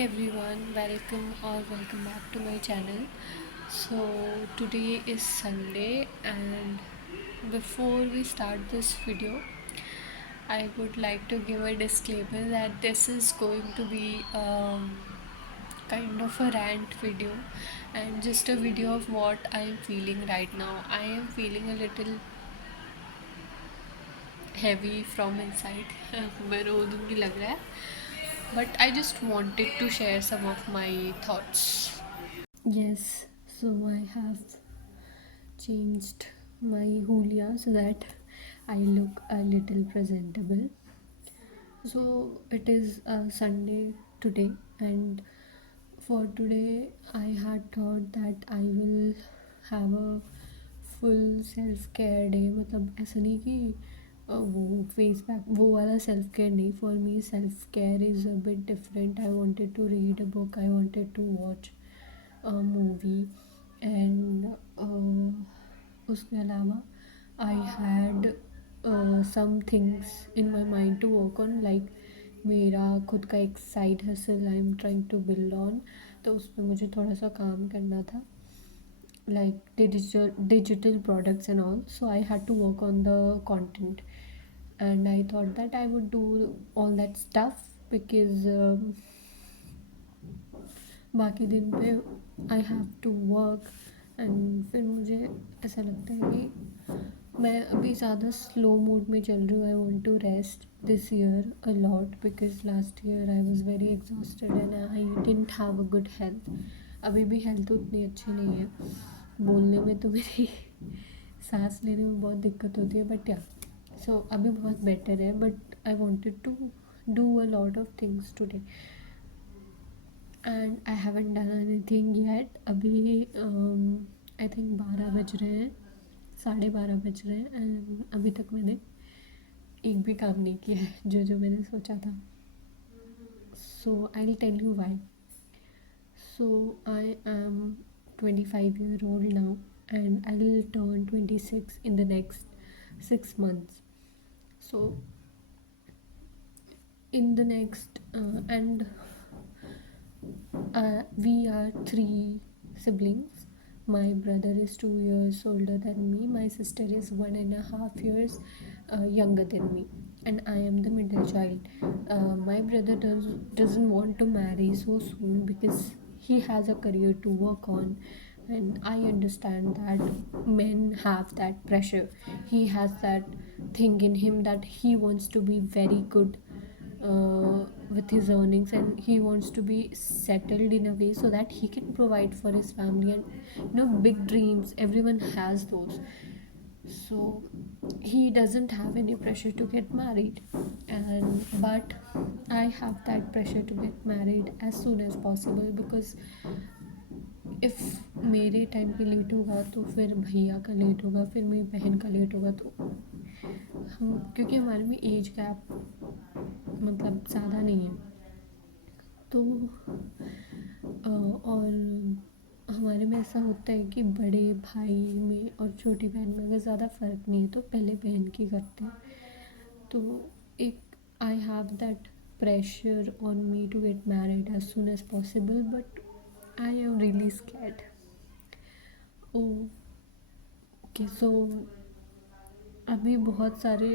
everyone, welcome back to my channel. So today is Sunday, and before we start this video, I would like to give a disclaimer that this is going to be kind of a rant video and just a video of what I am feeling right now. I am feeling a little heavy from inside. मैं रो दूंगी लग रहा है. But I just wanted to share some of my thoughts. Yes, so I have changed my hulia so that I look a little presentable. So it is a Sunday today, and for today I had thought that I will have a full self care day. मतलब ऐसा नहीं कि वो face pack वो वाला self care नहीं. For me self care is a bit different. I wanted to read a book, I wanted to watch movie, and उसके अलावा I had some things in my mind to work on, like मेरा खुद का एक side hustle I am trying to build on. तो उस पर मुझे थोड़ा सा काम करना था, like digital products and all. So I had to work on the content, and I thought that I would do all that stuff because बाकी दिन पे I have to work. And फिर मुझे ऐसा लगता है कि मैं अभी ज़्यादा स्लो मोड में चल रही हूँ. I want to rest this year a lot because last year I was very exhausted and I didn't have a good health. अभी भी हेल्थ उतनी अच्छी नहीं है. बोलने में तो मेरी सांस लेने में बहुत दिक्कत होती है, बट या सो अभी बहुत बेटर है. But I wanted to do a lot of things today and I haven't done anything yet. अभी आई थिंक 12 बज रहे हैं, 12:30 बज रहे हैं, एंड अभी तक मैंने एक भी काम नहीं किया है जो मैंने सोचा था. So I will tell you why. So I am 25 year old now, and I will turn 26 in the next 6 months. So in the next and we are three siblings. My brother is 2 years older than me. My sister is 1.5 years younger than me, and I am the middle child. My brother doesn't want to marry so soon because he has a career to work on, and I understand that men have that pressure. He has that thing in him that he wants to be very good with his earnings, and he wants to be settled in a way so that he can provide for his family. And big dreams, everyone has those. So he doesn't have any pressure to get married, and but I have that pressure to get married as soon as possible because if मेरे time पे late होगा तो फिर भैया का late होगा, फिर मेरी बहन का लेट होगा. तो हम, क्योंकि हमारे में एज गैप मतलब ज़्यादा नहीं है, तो और हमारे में ऐसा होता है कि बड़े भाई में और छोटी बहन में अगर ज़्यादा फ़र्क नहीं है तो पहले बहन की करते हैं. तो एक I have that pressure on me to get married as soon as possible, but I am really scared. Oh, okay, so अभी बहुत सारे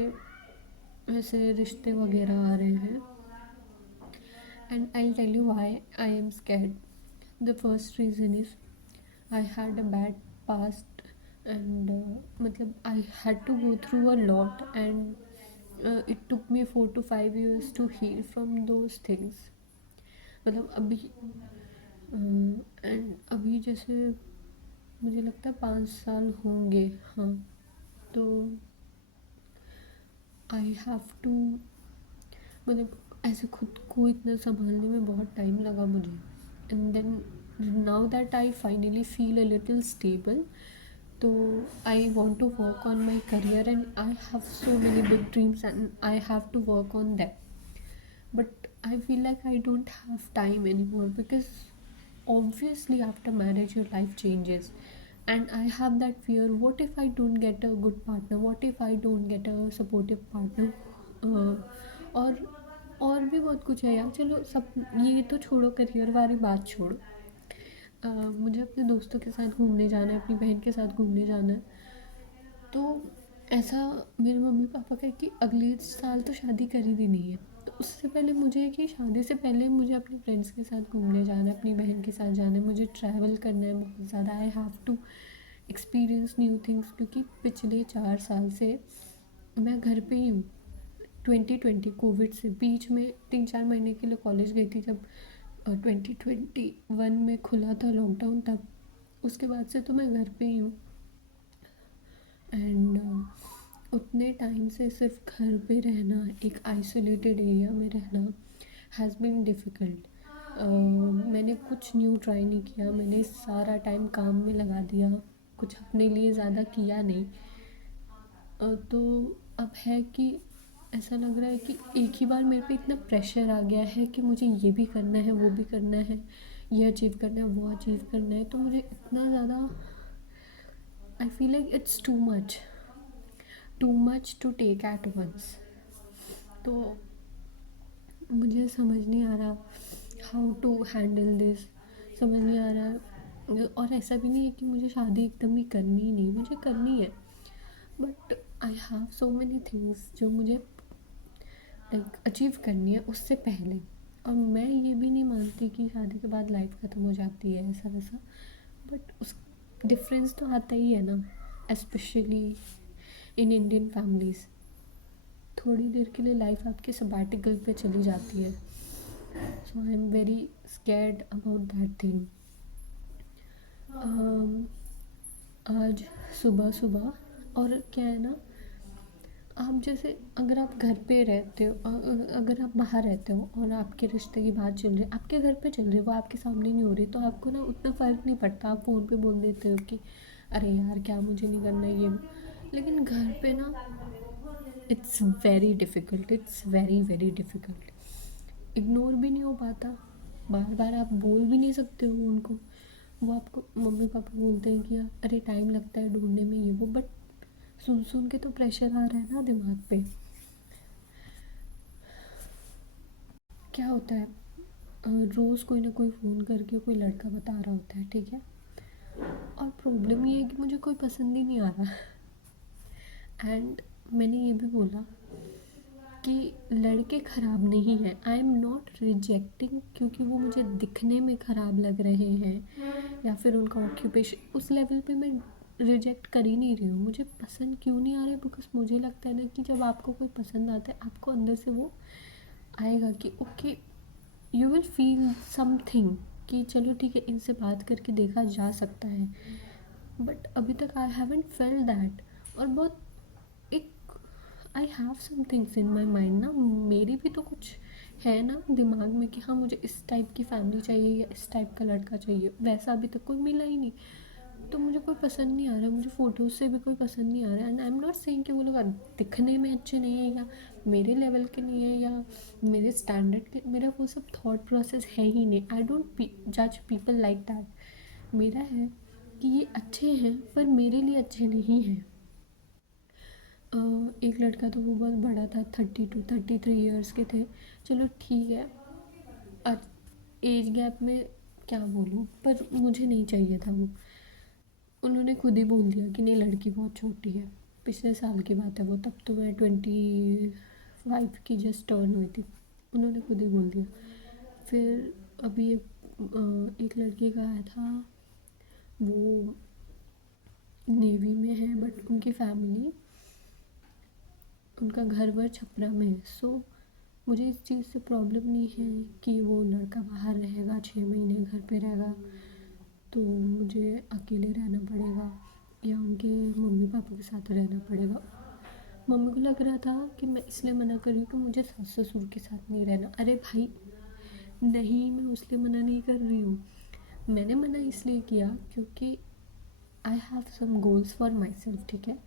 ऐसे रिश्ते वगैरह आ रहे हैं, and I'll tell you why I am scared. The first reason is I had a bad past, and मतलब I had to go through a lot, and it took me 4 to 5 years to heal from those things. मतलब अभी and अभी जैसे मुझे लगता है 5 साल होंगे. हाँ, तो आई हैव टू मतलब ऐसे खुद को इतना संभालने में बहुत टाइम लगा मुझे. And then now that I finally feel a little stable, तो I want to work on my career, and I have so many big dreams and I have to work on that. But I feel like I don't have time anymore because obviously after marriage your life changes, and I have that fear, what if I don't get a good partner, what if I don't get a supportive partner, or और भी बहुत कुछ है यार। चलो सब ये तो छोड़ो, करियर वाली बात छोड़ो। मुझे अपने दोस्तों के साथ घूमने जाना है, अपनी बहन के साथ घूमने जाना है। तो ऐसा मेरे मम्मी पापा का है कि अगले साल तो शादी कर ही देनी है। तो उससे पहले मुझे कि शादी से पहले मुझे अपने फ्रेंड्स के साथ घूमने जाना है, अपनी बहन के साथ जाना है, मुझे ट्रैवल करना है बहुत ज़्यादा। I have to experience new things, क्योंकि पिछले 4 साल से मैं घर पे ही हूँ। 2020 कोविड से बीच में 3-4 महीने के लिए कॉलेज गई थी, जब 2021 में खुला था लॉकडाउन तब। उसके बाद से तो मैं घर पे ही हूँ। एंड उतने टाइम से सिर्फ घर पे रहना, एक आइसोलेटेड एरिया में रहना हैज़ बीन डिफ़िकल्ट। मैंने कुछ न्यू ट्राई नहीं किया, मैंने सारा टाइम काम में लगा दिया, कुछ अपने लिए ज़्यादा किया नहीं। तो अब है कि ऐसा लग रहा है कि एक ही बार मेरे पे इतना प्रेशर आ गया है कि मुझे ये भी करना है, वो भी करना है, ये अचीव करना है, वो अचीव करना है। तो मुझे इतना ज़्यादा I feel like it's too much to take at once. तो मुझे समझ नहीं आ रहा हाउ टू हैंडल दिस, समझ नहीं आ रहा। और ऐसा भी नहीं है कि मुझे शादी एकदम ही करनी ही नहीं, मुझे करनी है। But I have so many things जो मुझे लाइक अचीव करनी है उससे पहले। और मैं ये भी नहीं मानती कि शादी के बाद लाइफ ख़त्म हो जाती है ऐसा वैसा, बट उस डिफरेंस तो आता ही है ना, एस्पेशली इन इंडियन फैमिलीज़। थोड़ी देर के लिए लाइफ आपके सबैटिकल पे चली जाती है। So I am very scared about that thing. आज सुबह सुबह और क्या है ना, आप जैसे अगर आप घर पे रहते हो, अगर आप बाहर रहते हो और आपके रिश्ते की बात चल रही है, आपके घर पे चल रही है, वो आपके सामने नहीं हो रही, तो आपको ना उतना फ़र्क नहीं पड़ता। आप फ़ोन पे बोल देते हो कि अरे यार क्या मुझे नहीं करना ये। लेकिन घर पे ना it's very difficult, it's very very difficult. Ignore भी नहीं हो पाता, बार बार आप बोल भी नहीं सकते हो उनको। वो आपको मम्मी पापा बोलते हैं कि अरे टाइम लगता है ढूंढने में ये वो, बट सुन सुन के तो प्रेशर आ रहा है ना दिमाग पे। क्या होता है, रोज़ कोई ना कोई फ़ोन करके कोई लड़का बता रहा होता है, ठीक है। और प्रॉब्लम ये है कि मुझे कोई पसंद ही नहीं आ रहा। एंड मैंने ये भी बोला कि लड़के ख़राब नहीं हैं, आई एम नॉट रिजेक्टिंग क्योंकि वो मुझे दिखने में ख़राब लग रहे हैं या फिर उनका ऑक्यूपेशन, उस लेवल पे मैं रिजेक्ट कर ही नहीं रही हूँ। मुझे पसंद क्यों नहीं आ रहे, बिकॉज मुझे लगता है ना कि जब आपको कोई पसंद आता है आपको अंदर से वो आएगा कि okay, you will feel something कि चलो ठीक है इनसे बात करके देखा जा सकता है। बट अभी तक आई हैवंट फेल्ट दैट। और बहुत एक I have some things in my mind ना, मेरी भी तो कुछ है ना दिमाग में कि हाँ मुझे इस टाइप की फैमिली चाहिए या इस टाइप का लड़का चाहिए, वैसा अभी तक कोई मिला ही नहीं। तो मुझे कोई पसंद नहीं आ रहा है, मुझे फ़ोटोज़ से भी कोई पसंद नहीं आ रहा है। And I am not saying कि वो लोग दिखने में अच्छे नहीं है या मेरे लेवल के नहीं है या मेरे स्टैंडर्ड के, मेरा वो सब थॉट प्रोसेस है ही नहीं। आई डोंट जज पीपल लाइक दैट। मेरा है कि ये अच्छे हैं पर मेरे लिए अच्छे नहीं हैं। एक लड़का तो वो बहुत बड़ा था, 32-33 ईयर्स के थे। चलो ठीक है, एज गैप में क्या बोलूँ, पर मुझे नहीं चाहिए था वो। उन्होंने खुद ही बोल दिया कि नहीं लड़की बहुत छोटी है। पिछले साल की बात है वो, तब तो मैं 25 की जस्ट टर्न हुई थी। उन्होंने खुद ही बोल दिया। फिर अभी एक लड़के का आया था, वो नेवी में है बट उनकी फैमिली, उनका घर वर छपरा में है। सो मुझे इस चीज़ से प्रॉब्लम नहीं है कि वो लड़का बाहर रहेगा 6 महीने, घर पे रहेगा तो मुझे अकेले रहना पड़ेगा या उनके मम्मी पापा के साथ रहना पड़ेगा। मम्मी को लग रहा था कि मैं इसलिए मना कर रही हूँ कि मुझे सास ससुर के साथ नहीं रहना। अरे भाई नहीं, मैं उसलिए मना नहीं कर रही हूँ। मैंने मना इसलिए किया क्योंकि I have some goals for myself, ठीक है।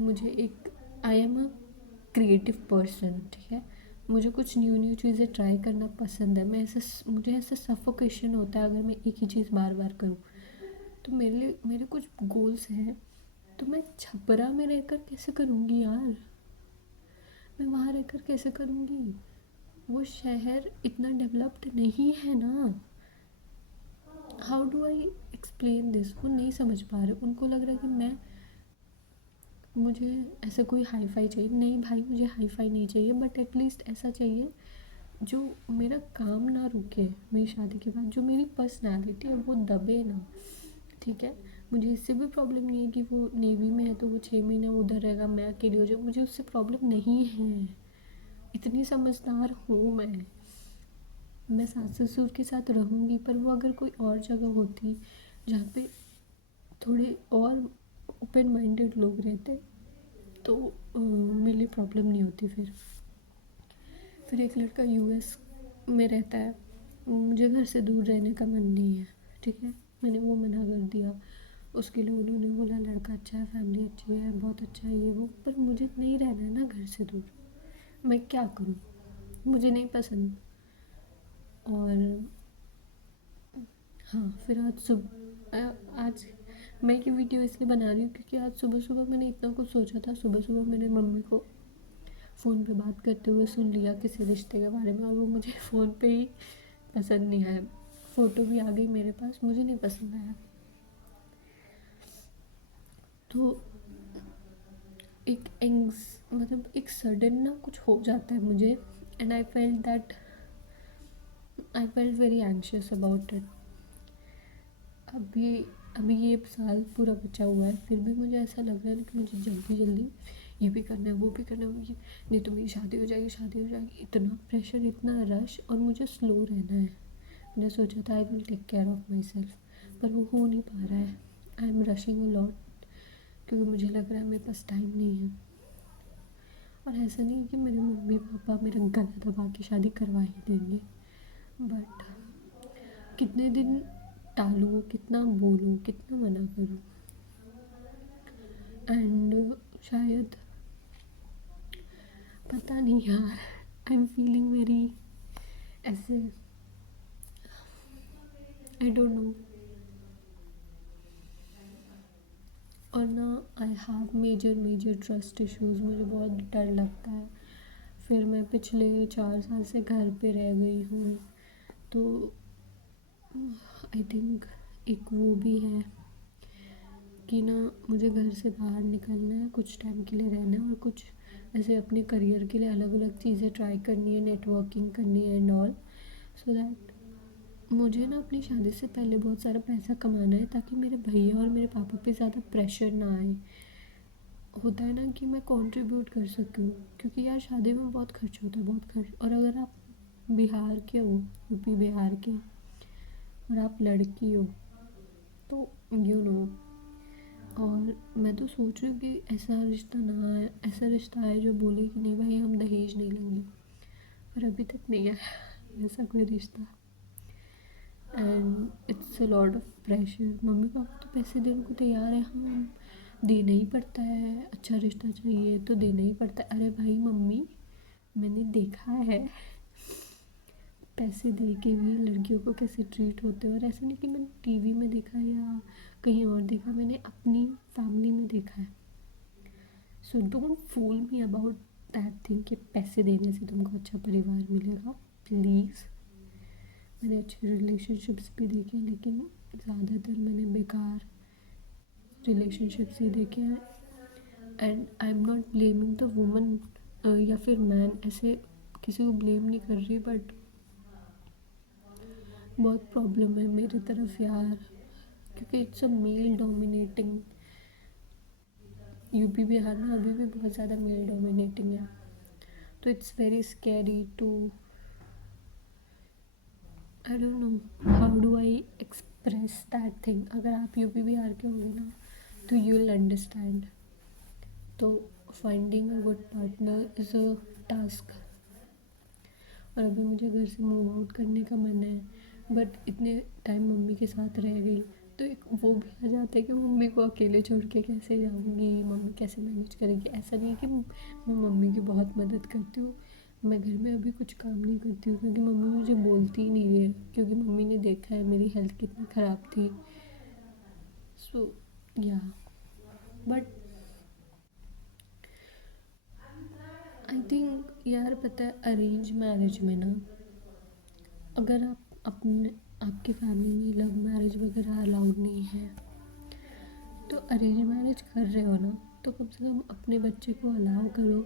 मुझे एक I am a creative person, ठीक है। मुझे कुछ न्यू न्यू चीज़ें ट्राई करना पसंद है। मैं ऐसे मुझे ऐसे सफोकेशन होता है अगर मैं एक ही चीज़ बार बार करूँ। तो मेरे लिए मेरे कुछ गोल्स हैं। तो मैं छपरा में रहकर कैसे करूँगी यार, मैं वहाँ रहकर कैसे करूँगी। वो शहर इतना डेवलप्ड नहीं है ना। How do I explain this, वो नहीं समझ पा रहे, उनको लग रहा है कि मैं मुझे ऐसा कोई हाई फाई चाहिए। नहीं भाई, मुझे हाई फाई नहीं चाहिए, बट एटलीस्ट ऐसा चाहिए जो मेरा काम ना रुके मेरी शादी के बाद, जो मेरी पर्सनालिटी है वो दबे ना। ठीक है, मुझे इससे भी प्रॉब्लम नहीं है कि वो नेवी में है तो वो 6 महीने उधर रहेगा, मैं अकेली हो जाऊँ, मुझे उससे प्रॉब्लम नहीं है। इतनी समझदार हूँ मैं सास ससुर के साथ रहूँगी, पर वो अगर कोई और जगह होती जहाँ पे थोड़े और ओपन माइंडेड लोग रहते तो मेरे लिए प्रॉब्लम नहीं होती। फिर एक लड़का यूएस में रहता है, मुझे घर से दूर रहने का मन नहीं है। ठीक है, मैंने वो मना कर दिया। उसके लिए उन्होंने बोला लड़का अच्छा है, फैमिली अच्छी है, बहुत अच्छा है ये वो, पर मुझे नहीं रहना है ना घर से दूर। मैं क्या करूँ, मुझे नहीं पसंद। और हाँ, फिर आज मैं ये वीडियो इसलिए बना रही हूँ क्योंकि आज सुबह सुबह मैंने इतना कुछ सोचा था। सुबह सुबह मैंने मम्मी को फ़ोन पे बात करते हुए सुन लिया किसी रिश्ते के बारे में, और वो मुझे फ़ोन पे ही पसंद नहीं आया। फ़ोटो भी आ गई मेरे पास, मुझे नहीं पसंद आया। तो मतलब एक सडन ना कुछ हो जाता है मुझे, and I felt very anxious about it. अभी अभी ये साल पूरा बचा हुआ है, फिर भी मुझे ऐसा लग रहा है कि मुझे जल्दी जल्दी ये भी करना है, वो भी करना है, नहीं तो मेरी शादी हो जाएगी, शादी हो जाएगी। इतना प्रेशर, इतना रश, और मुझे स्लो रहना है। मैंने सोचा था I will take care of myself, पर वो हो नहीं पा रहा है। I am rushing a lot क्योंकि मुझे लग रहा है मेरे पास टाइम नहीं है। और ऐसा नहीं है कि मेरे मम्मी पापा मेरा गला दबा के शादी करवा ही देंगे, बट कितने दिन टालूँ, कितना बोलूँ, कितना मना करूँ। एंड शायद, पता नहीं यार, आई एम फीलिंग वेरी ऐसे, आई डोंट नो। और ना I have major trust issues, मुझे बहुत डर लगता है। फिर मैं पिछले 4 साल से घर पे रह गई हूँ, तो आई थिंक एक वो भी है कि ना मुझे घर से बाहर निकलना है, कुछ टाइम के लिए रहना है, और कुछ ऐसे अपने करियर के लिए अलग अलग चीज़ें ट्राई करनी है, नेटवर्किंग करनी है एंड ऑल, सो दैट मुझे ना अपनी शादी से पहले बहुत सारा पैसा कमाना है, ताकि मेरे भैया और मेरे पापा पे ज़्यादा प्रेशर ना आए। होता है ना कि मैं कंट्रीब्यूट कर सकूँ, क्योंकि यार शादी में बहुत खर्च होता है, बहुत खर्च। और अगर आप बिहार के हो, यूपी बिहार के, और आप लड़की हो, तो यू नो। और मैं तो सोच रही हूँ कि ऐसा रिश्ता ना आए, ऐसा रिश्ता आए जो बोले कि नहीं भाई हम दहेज नहीं लेंगे, पर अभी तक नहीं आया ऐसा कोई रिश्ता। And it's a lot of pressure. Mummy papa तो पैसे देने को तैयार है, हम देना ही पड़ता है, अच्छा रिश्ता चाहिए तो देना ही पड़ता है। अरे भाई मम्मी, मैंने देखा है पैसे दे के भी लड़कियों को कैसे ट्रीट होते हैं। और ऐसा नहीं कि मैंने टीवी में देखा या कहीं और देखा, मैंने अपनी फैमिली में देखा है। So don't fool me about that thing कि पैसे देने से तुमको अच्छा परिवार मिलेगा, प्लीज़। मैंने अच्छे रिलेशनशिप्स भी देखे, लेकिन ज़्यादातर मैंने बेकार रिलेशनशिप्स ही देखे हैं। And I am not blaming the woman या फिर मैन, ऐसे किसी को ब्लेम नहीं कर रही, बट बहुत प्रॉब्लम है मेरी तरफ यार, क्योंकि it's a male dominating. UP Bihar में अभी भी बहुत ज़्यादा मेल डोमिनेटिंग है, तो it's very scary to, I don't know how do I express that thing. अगर आप यूपी बिहार के होंगे ना तो यू विल अंडरस्टैंड। तो finding a good partner is a task. और अभी मुझे घर से मूव आउट करने का मन है, बट इतने टाइम मम्मी के साथ रह गई तो एक वो भी आ जाता है कि मम्मी को अकेले छोड़ के कैसे जाऊँगी, मम्मी कैसे मैनेज करेगी। ऐसा नहीं है कि मैं मम्मी की बहुत मदद करती हूँ, मैं घर में अभी कुछ काम नहीं करती हूँ क्योंकि मम्मी मुझे बोलती ही नहीं है, क्योंकि मम्मी ने देखा है मेरी हेल्थ कितनी ख़राब थी। सो या, बट आई थिंक यार पता है अरेंज मैरिज में ना, अगर आप अपने आपकी फैमिली में लव मैरिज वगैरह अलाउड नहीं है तो अरेंज मैरिज कर रहे हो ना, तो कम से कम अपने बच्चे को अलाउ करो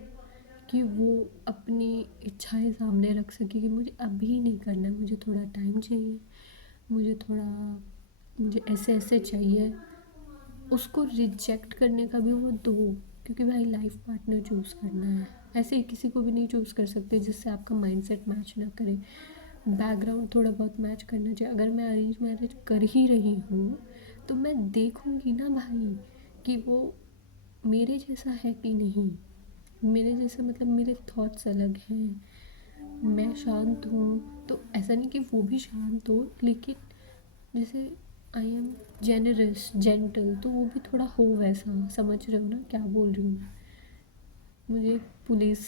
कि वो अपनी इच्छाएं सामने रख सके कि मुझे अभी नहीं करना है, मुझे थोड़ा टाइम चाहिए, मुझे थोड़ा मुझे ऐसे ऐसे चाहिए। उसको रिजेक्ट करने का भी वो दो, क्योंकि भाई लाइफ पार्टनर चूज़ करना है, ऐसे ही किसी को भी नहीं चूज़ कर सकते जिससे आपका माइंडसेट मैच ना करे, बैकग्राउंड थोड़ा बहुत मैच करना चाहिए। अगर मैं अरेंज मैरिज कर ही रही हूँ तो मैं देखूँगी ना भाई कि वो मेरे जैसा है कि नहीं, मेरे जैसा मतलब मेरे थॉट्स अलग हैं, मैं शांत हूँ तो ऐसा नहीं कि वो भी शांत हो, लेकिन जैसे आई एम जेनरस जेंटल तो वो भी थोड़ा हो वैसा, समझ रहे हो ना क्या बोल रही हूँ मैं। मुझे पुलिस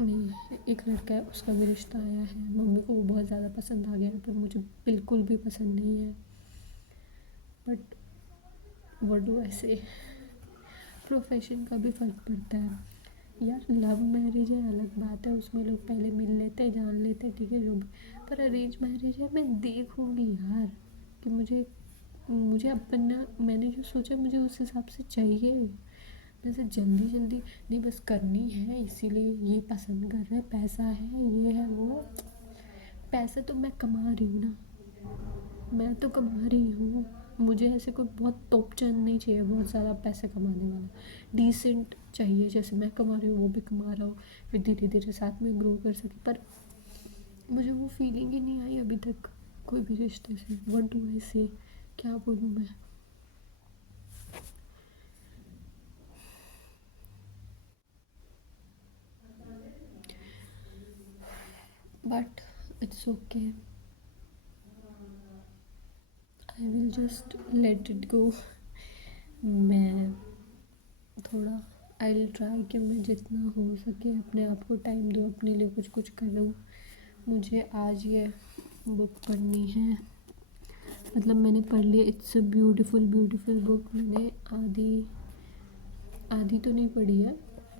में एक लड़का है, उसका भी रिश्ता आया है, मम्मी को वो बहुत ज़्यादा पसंद आ गया है पर मुझे बिल्कुल भी पसंद नहीं है। बट व्हाट डू आई से, प्रोफेशन का भी फ़र्क पड़ता है यार। लव मैरिज है अलग बात है, उसमें लोग पहले मिल लेते हैं, जान लेते हैं, ठीक है जो भी। पर अरेंज मैरिज है, मैं देखूंगी यार कि मुझे मुझे अपना, मैंने जो सोचा मुझे उस हिसाब से चाहिए। जैसे जल्दी जल्दी नहीं, बस करनी है इसीलिए ये पसंद कर रहे हैं, पैसा है ये है वो। पैसे तो मैं कमा रही हूँ ना, मैं तो कमा रही हूँ। मुझे ऐसे कोई बहुत तोप चंद नहीं चाहिए, बहुत ज़्यादा पैसे कमाने वाला, डिसेंट चाहिए, जैसे मैं कमा रही हूँ वो भी कमा रहा हो, फिर धीरे धीरे साथ में ग्रो कर सके। पर मुझे वो फीलिंग ही नहीं आई अभी तक कोई भी रिश्ते से। व्हाट डू आई से, क्या बोलूँ मैं। But it's okay, I will just let it go. मैं थोड़ा आई विल ट्राई कि मैं जितना हो सके अपने आप को टाइम दूँ, अपने लिए कुछ कुछ करूँ। मुझे आज ये बुक पढ़नी है, मतलब मैंने पढ़ लिया, it's a beautiful beautiful book. मैंने आधी आधी तो नहीं पढ़ी है,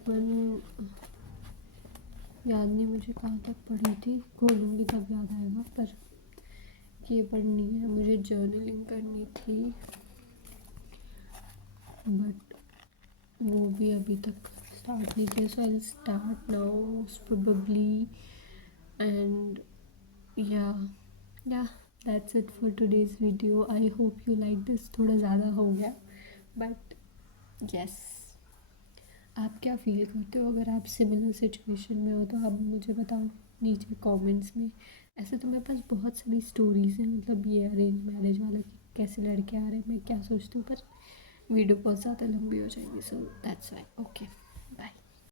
पर याद नहीं मुझे कहाँ तक पढ़ी थी, खोलूँगी तब याद आएगा। पर ये पढ़नी है, मुझे जर्नलिंग करनी थी बट वो भी अभी तक स्टार्ट नहीं किया। So I start now probably and yeah that's it for today's video. I hope you like this, थोड़ा ज़्यादा हो गया बट यस। आप क्या फ़ील करते हो, अगर आप सिमिलर सिचुएशन में हो तो आप मुझे बताओ नीचे कमेंट्स में। ऐसे तो मेरे पास बहुत सारी स्टोरीज़ हैं, मतलब ये अरेंज मैरिज वाला कि कैसे लड़के आ रहे हैं, मैं क्या सोचती हूँ, पर वीडियो बहुत ज़्यादा लंबी हो जाएगी। So that's why, okay bye.